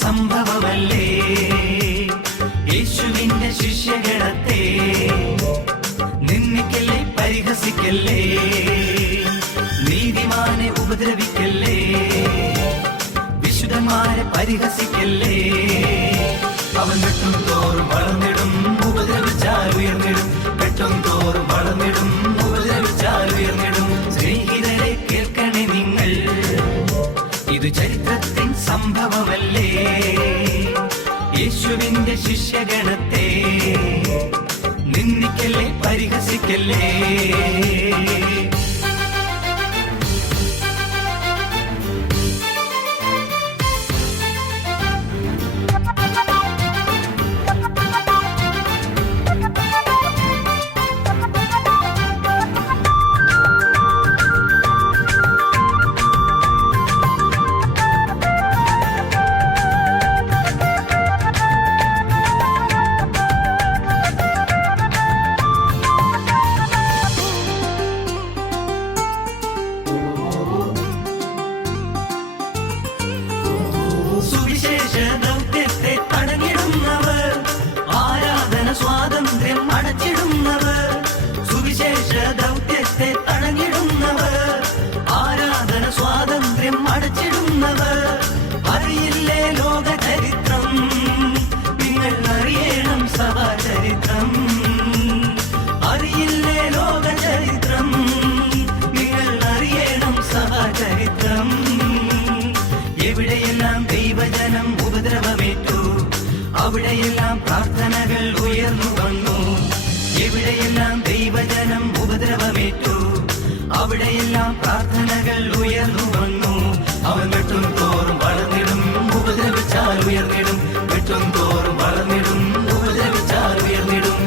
സംഭവമല്ലേ യേശുവിന്റെ ശിഷ്യഗണത്തെ നിന്ദിക്കല്ലേ പരിഹസിക്കല്ലേ നീതിമാനെ ഉപദ്രവിക്കല്ലേ വിശുദ്ധന്മാരെ പരിഹസിക്കല്ലേ അവൻ വെട്ടും തോറും വളർന്നിടും ഉപദ്രവിച്ചാൽ ഉയർന്നിടും വെട്ടും തോറും വളർന്നിടും ഉപദ്രവിച്ചാൽ ഉയർന്നിടും സ്നേഹിതരെ കേൾക്കണേ നിങ്ങൾ ഇത് ചരിത്രത്തിൻ സംഭവമല്ലേ യേശുവിന്റെ ശിഷ്യഗണത്തെ നിന്ദിക്കല്ലേ പരിഹസിക്കല്ലേ അറിയില്ലേ ലോക ചരിത്രം നിങ്ങൾ അറിയണം സഭാ ചരിത്രം അറിയില്ലേ ലോക ചരിത്രം നിങ്ങൾ അറിയണം സഭാ ചരിത്രം എവിടെയെല്ലാം ദൈവജനം ഉപദ്രവമേറ്റു അവിടെയെല്ലാം പ്രാർത്ഥനകൾ ഉയർന്നു വന്നു എവിടെയെല്ലാം ദൈവജനം ഉപദ്രവമേറ്റു അവിടെയെല്ലാം പ്രാർത്ഥനകൾ ഉയർന്നു വന്നു അവൻ വെട്ടും തോറും വളർന്നിടും ഉപദ്രവിച്ചാൽ ഉയർന്നിടും വെട്ടും തോറും വളർന്നിടും ഉപദ്രവിച്ചാൽ ഉയർന്നിടും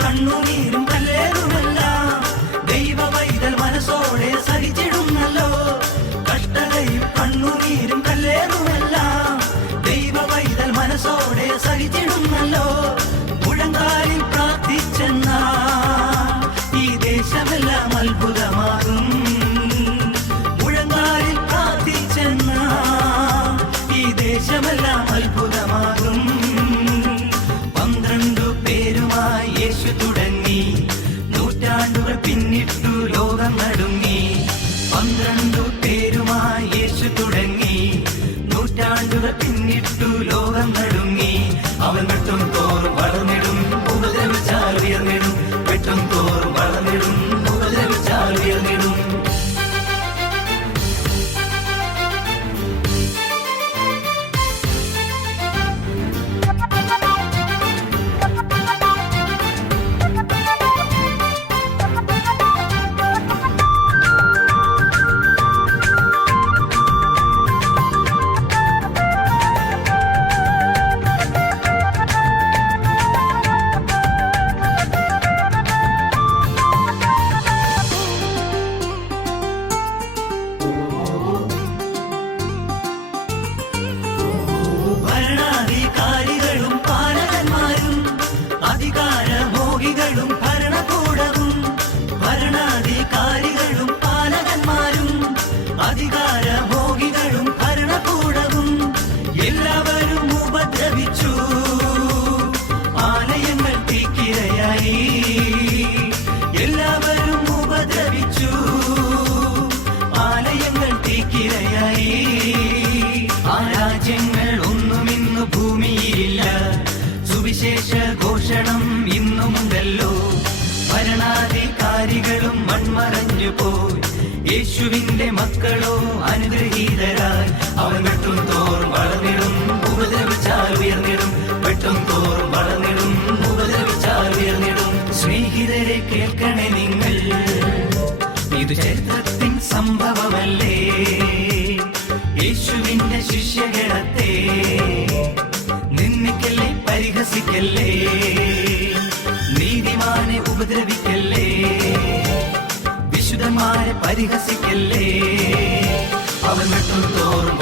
കണ്ണുനീരും കല്ലേറുമെല്ലാം ദൈവവൈതൽ മനസ്സോടെ സഹിച്ചിടുന്നല്ലോ കഷ്ടതയും കണ്ണുനീരും കല്ലേറുമെല്ലാം ദൈവവൈതൽ മനസ്സോടെ സഹിച്ചിടുന്നല്ലോ മുഴങ്കാലിൽ പ്രാർത്ഥിച്ചെന്ന ഈ ദേശമെല്ലാം അത്ഭുതമാകും മുഴങ്കാലിൽ പ്രാർത്ഥിച്ചെന്ന ഈ ദേശമെല്ലാം അത്ഭുതമാകും 12 പേരുമായി യേശു തുടങ്ങി നൂറ്റാണ്ടുകൾ പിന്നിട്ടു ലോകം നടുങ്ങി 12 പേരുമായി യേശു തുടങ്ങി നൂറ്റാണ്ടുകൾ പിന്നിട്ടു ലോകം നടുങ്ങി അവൻ വെട്ടും തോറും വളർന്നിടും ഉപദ്രവിച്ചാൽ ഉയർന്നിടും വെട്ടും തോറും വളർന്നിടും ഉപദ്രവിച്ചാൽ ഉയർന്നിടും ഘോഷണം ഇന്നുമുണ്ടല്ലോ ഭരണാധികാരികളും മൺമറഞ്ഞു പോയി യേശുവിന്റെ മക്കളോ അനുഗ്രഹീതരായി അവൻ വെട്ടും തോറും വളർന്നിടും ഉപദ്രവിച്ചാൽ ഉയർന്നിടും വെട്ടും തോറും വളർന്നിടും ഉപദ്രവിച്ചാൽ ഉയർന്നിടും സ്നേഹിതരെ കേൾക്കണേ നിങ്ങൾ ഇത് ചരിത്രത്തിൻ സംഭവമല്ലേ. യേശുവിന്റെ ശിഷ്യഗണത്തെ നിന്ദിക്കല്ലേ, പരിഹസിക്കല്ലേ, നീതിമാനെ ഉപദ്രവിക്കല്ലേ, വിശുദ്ധന്മാരെ പരിഹസിക്കല്ലേ. അവൻ വെട്ടും തോറും